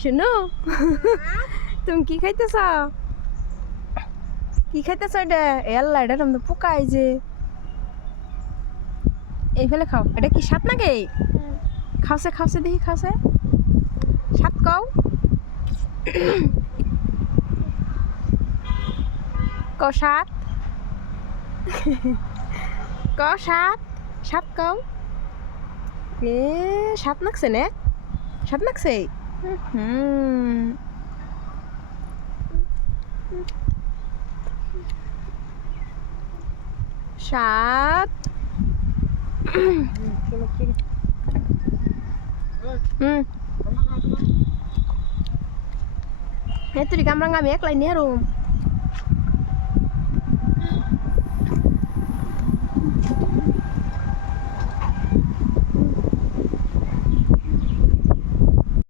শুনো তুমি কি খাইতেছ এটা আল্লাহ এটা তো পোকাই যে এই ফেলে খাও এটা কি সাত নাকি খাওছে দেখি খাওছে সাত কও সাত সাত কও সাত নাকছে নে সাত নাকছে সাত তুই কামরাঙ্গা আমি একলাই নিয়ে